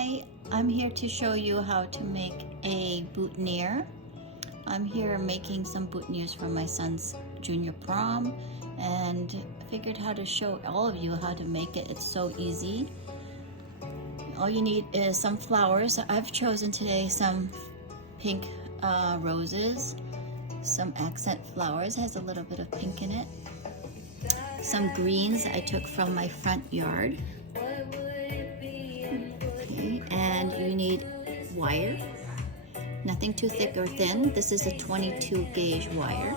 Hi, I'm here to show you how to make a boutonnière. I'm here making some boutonnieres for my son's junior prom and figured how to show all of you how to make it. It's so easy. All you need is some flowers. I've chosen today some pink roses, some accent flowers, has a little bit of pink in it, some greens I took from my front yard. Okay, and you need wire, nothing too thick or thin. This is a 22 gauge wire.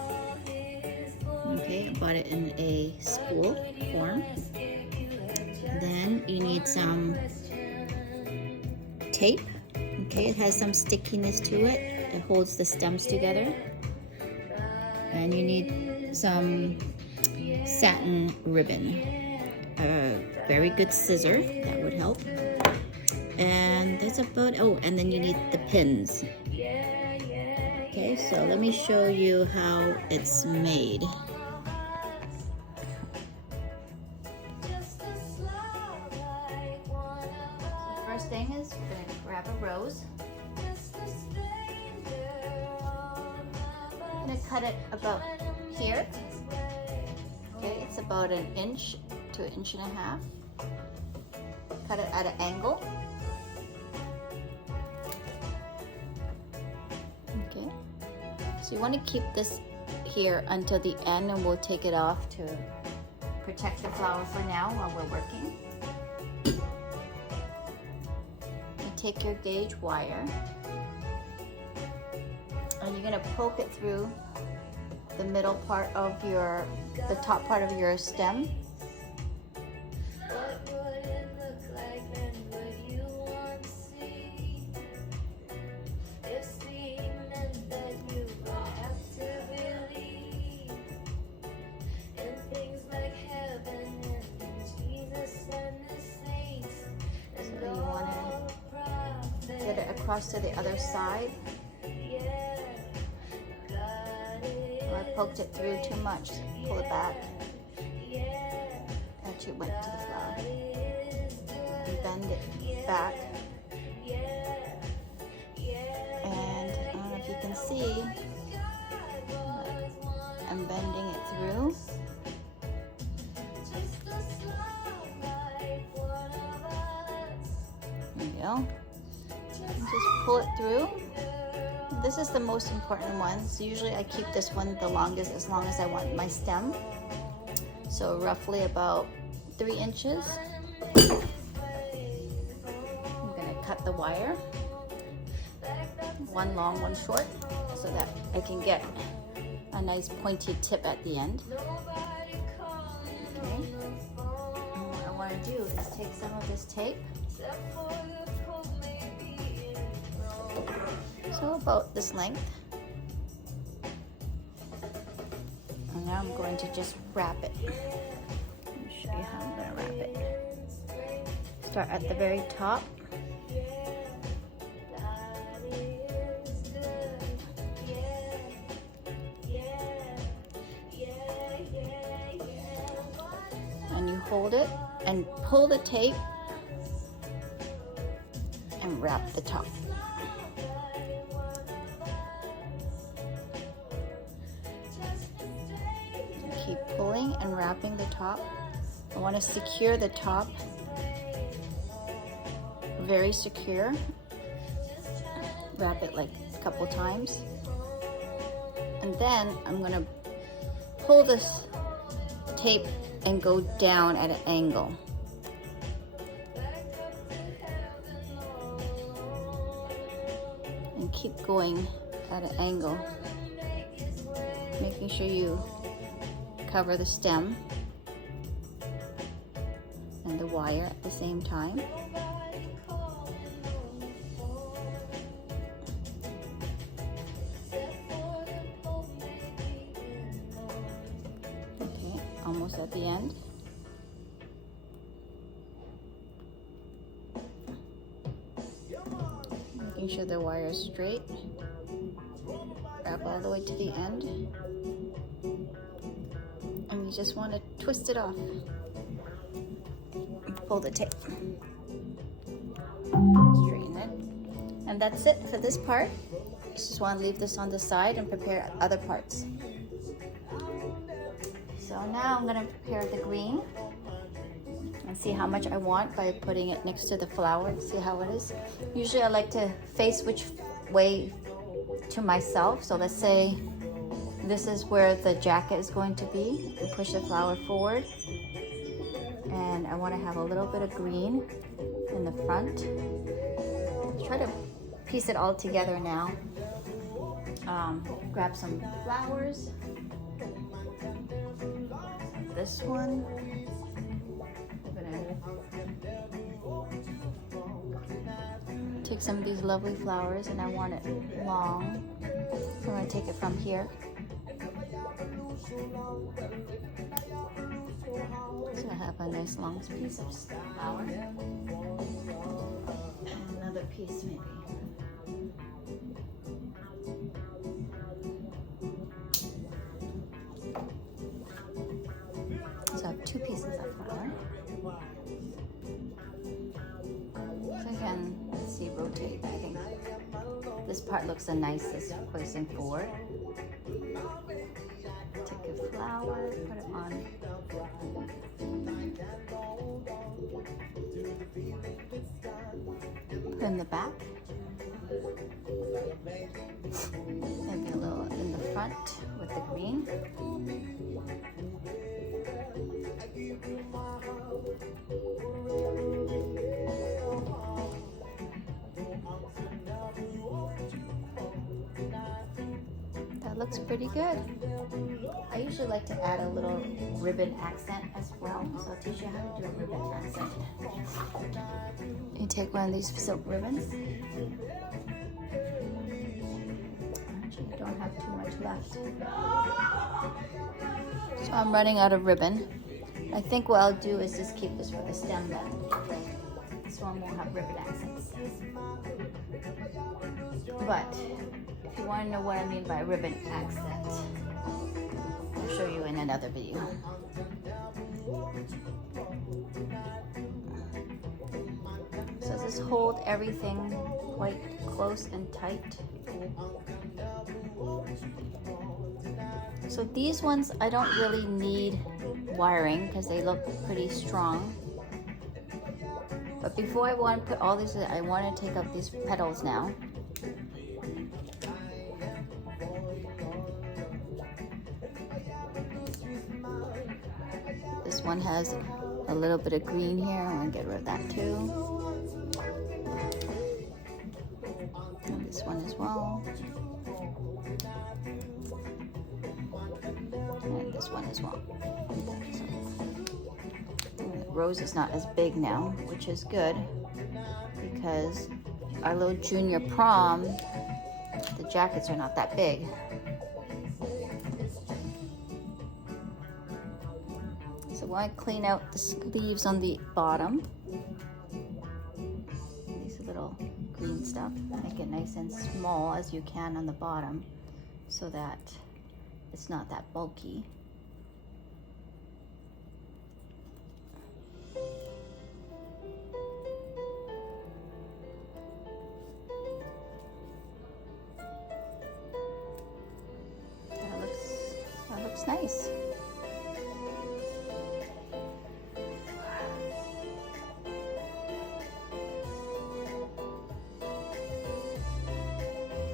Okay, I bought it in a spool form. Then you need some tape. Okay, it has some stickiness to it. It holds the stems together. And you need some satin ribbon. A very good scissor, that would help. And that's about, oh, and then you need the pins. Okay, so let me show you how it's made. First thing is we're going to grab a rose. I'm going to cut it about here. Okay, it's about 1 inch to 1.5 inches. Cut it at an angle. Okay, so you want to keep this here until the end, and we'll take it off to protect the flower for now while we're working. You take your gauge wire and you're going to poke it through the middle part of the top part of your stem. Get it across to the other side. Oh, I poked it through too much. Pull it back. Actually went to the flower. And bend it back. And I don't know if you can see, I'm bending it through. There you go. Just pull it through. This is the most important one. So usually I keep this one the longest, as long as I want my stem. So roughly about 3 inches. I'm gonna cut the wire. One long, one short, so that I can get a nice pointy tip at the end. Okay. And what I want to do is take some of this tape. So about this length. And now I'm going to just wrap it. Let me show you how I'm going to wrap it. Start at the very top. And you hold it and pull the tape and wrap the top. Keep pulling and wrapping the top. I want to secure the top, very secure. Wrap it like a couple times. And then I'm going to pull this tape and go down at an angle. And keep going at an angle, making sure you cover the stem and the wire at the same time. Okay, almost at the end. Making sure the wire is straight. Wrap all the way to the end. And you just want to twist it off. Pull the tape. And that's it for this part. Just want to leave this on the side and prepare other parts. So now I'm going to prepare the green and see how much I want by putting it next to the flower and see how it is. Usually I like to face which way to myself. So let's say this is where the jacket is going to be, and push the flower forward. And I want to have a little bit of green in the front. Try to piece it all together now. Grab some flowers. This one. I'm gonna take some of these lovely flowers, and I want it long. So I'm gonna take it from here. So I have a nice long piece of flower. And another piece maybe. So I have 2 pieces of flower. So again, let's see, rotate. I think this part looks the nicest facing forward. Take a flower, put it on. Put in the back. Maybe a little in the front with the green. That looks pretty good. I usually like to add a little ribbon accent as well, so I'll teach you how to do a ribbon accent. You take one of these silk ribbons. Actually, I don't have too much left. So I'm running out of ribbon. I think what I'll do is just keep this for the stem then. This one won't have ribbon accents. But if you want to know what I mean by ribbon accent, I'll show you in another video. So just hold everything quite close and tight. So these ones I don't really need wiring because they look pretty strong. But before I want to put all these, I want to take up these petals now. This one has a little bit of green here. I want to get rid of that too. And this one as well. And this one as well. So, the rose is not as big now, which is good because our little junior prom, the jackets are not that big. So I want to clean out the sleeves on the bottom. These little green stuff. Make it nice and small as you can on the bottom so that it's not that bulky. That looks nice.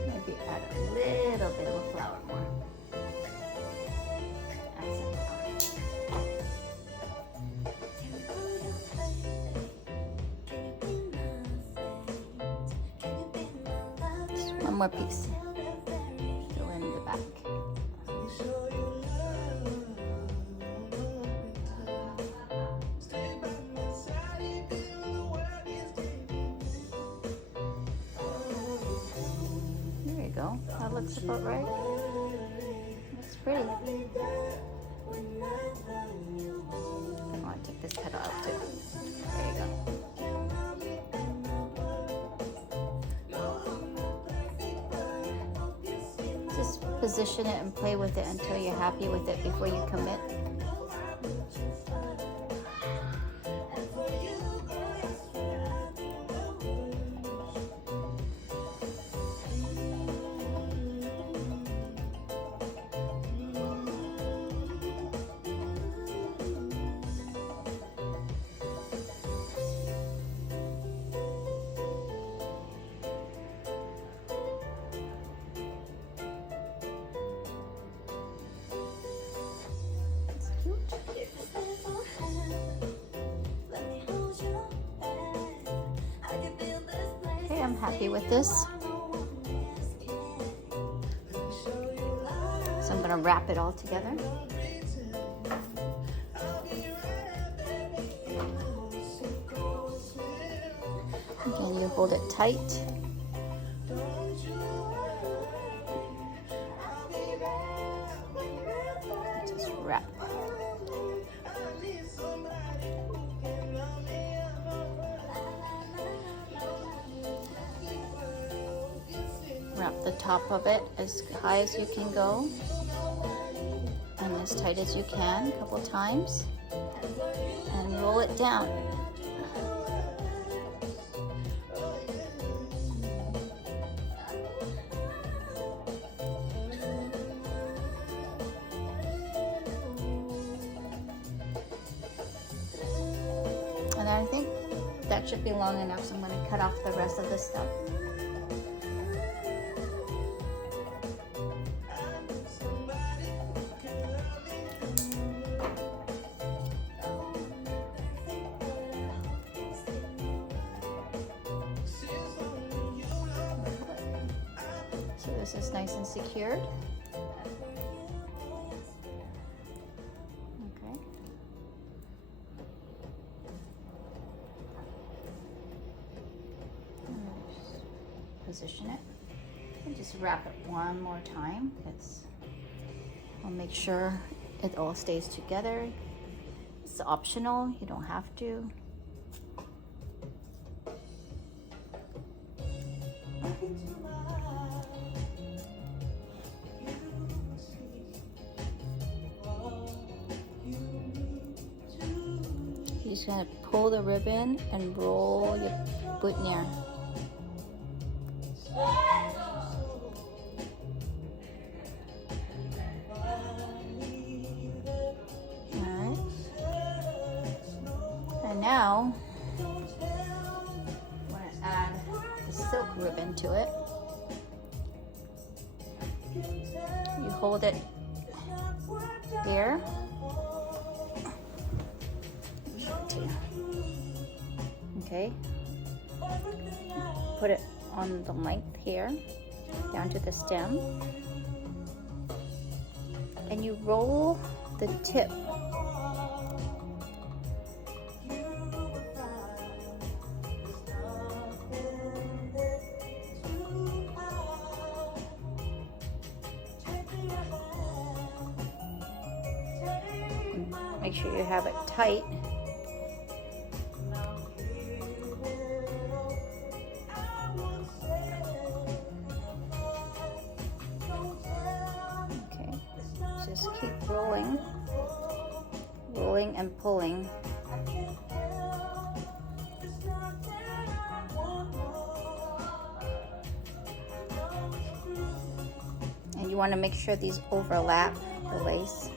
Maybe add a little bit of a flower more. One more piece. Throw in the back. There you go. That looks about right. Looks pretty. I want to take this petal out too. There you go. Just position it and play with it until you're happy with it before you commit. I'm happy with this. So I'm gonna wrap it all together. Again, you hold it tight. Just wrap. Wrap the top of it as high as you can go and as tight as you can, a couple times, and roll it down. And I think that should be long enough, so I'm going to cut off the rest of the stuff. So this is nice and secured. Okay. Position it and just wrap it one more time. I'll make sure it all stays together. It's optional, you don't have to. You're just gonna pull the ribbon and roll your boutonnière. Alright. And now I'm gonna add the silk ribbon to it. You hold it there. Okay. Put it on the length here, down to the stem. And you roll the tip. Make sure you have it tight. Okay, just keep rolling and pulling. And you want to make sure these overlap the lace.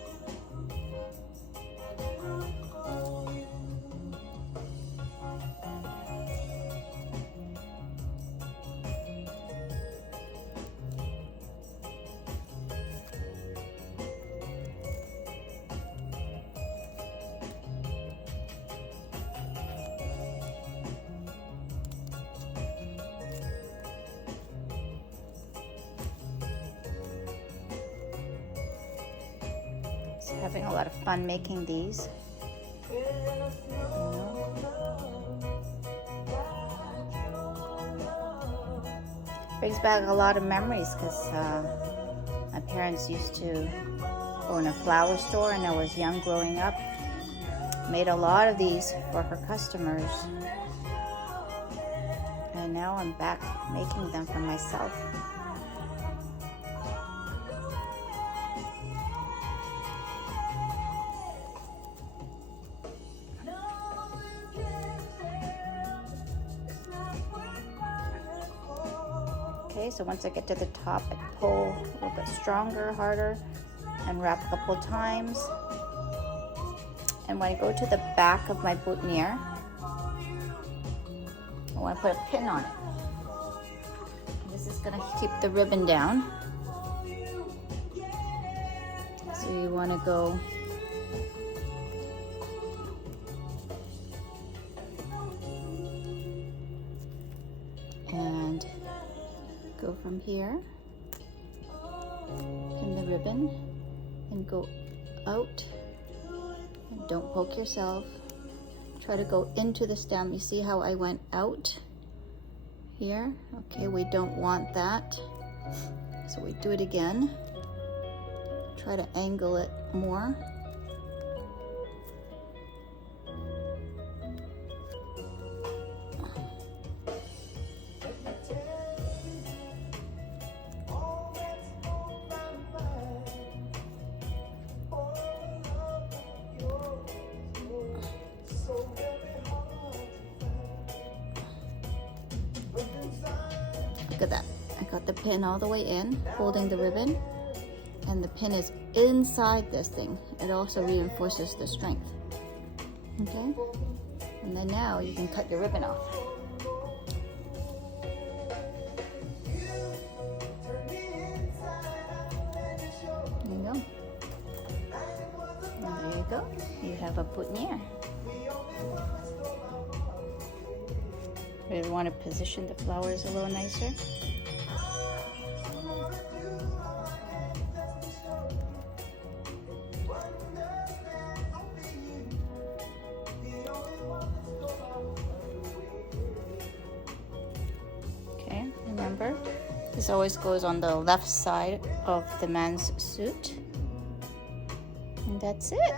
Having a lot of fun making these. Brings back a lot of memories because my parents used to own a flower store, and I was young growing up. Made a lot of these for her customers, and now I'm back making them for myself. Okay, so once I get to the top, I pull a little bit stronger, harder, and wrap a couple times. And when I go to the back of my boutonnière, I want to put a pin on it. This is going to keep the ribbon down. So you want to go and Go from here, pin the ribbon, and go out. And don't poke yourself. Try to go into the stem. You see how I went out here? Okay, we don't want that. So we do it again. Try to angle it more. Look at that. I got the pin all the way in, holding the ribbon, and the pin is inside this thing. It also reinforces the strength. Okay? And then now you can cut your ribbon off. There you go. And there you go. You have a boutonnière. We want to position the flowers a little nicer. Okay, remember, this always goes on the left side of the man's suit. And that's it.